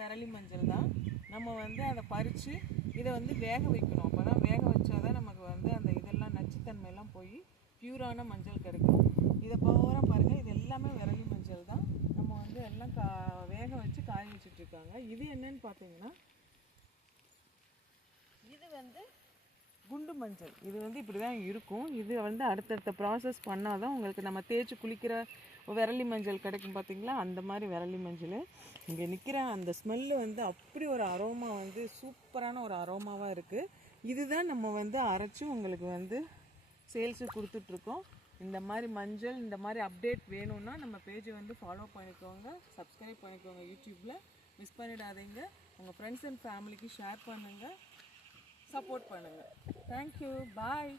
விரலி மஞ்சள் தான். நம்ம வந்து அதை பறித்து இதை வந்து வேக வைக்கணும். அப்போ தான் வேக வச்சாதான் நமக்கு வந்து அந்த இதெல்லாம் நச்சுத்தன்மையெல்லாம் போய் பியூரான மஞ்சள் கிடைக்கும். இதை பூரா பாருங்கள், இது எல்லாமே விரலி மஞ்சள் தான். நம்ம வந்து எல்லாம் வேக வச்சு காய வச்சுட்ருக்காங்க. இது என்னன்னு பார்த்தீங்கன்னா, இது வந்து குண்டு மஞ்சள். இது வந்து இப்படி தான் இருக்கும். இது வந்து அடுத்தடுத்த ப்ராசஸ் பண்ணால் தான் உங்களுக்கு நம்ம தேய்ச்சி குளிக்கிற விரலி மஞ்சள் கிடைக்கும் பார்த்தீங்களா, அந்த மாதிரி விரலி மஞ்சள். இங்கே நிற்கிற அந்த ஸ்மெல்லு வந்து அப்படி ஒரு அரோமா வந்து சூப்பரான ஒரு அரோமாவாக இருக்குது. இதுதான் நம்ம வந்து அரைச்சி உங்களுக்கு வந்து சேல்ஸுக்கு கொடுத்துட்ருக்கோம். இந்த மாதிரி மஞ்சள், இந்த மாதிரி அப்டேட் வேணும்னா நம்ம பேஜை வந்து ஃபாலோ பண்ணிக்கோங்க, சப்ஸ்கிரைப் பண்ணிக்கோங்க யூடியூப்பில். மிஸ் பண்ணிடாதீங்க. உங்கள் ஃப்ரெண்ட்ஸ் அண்ட் ஃபேமிலிக்கு ஷேர் பண்ணுங்கள், சப்போர்ட் பண்ணுங்கள். தேங்க்யூ, பாய்.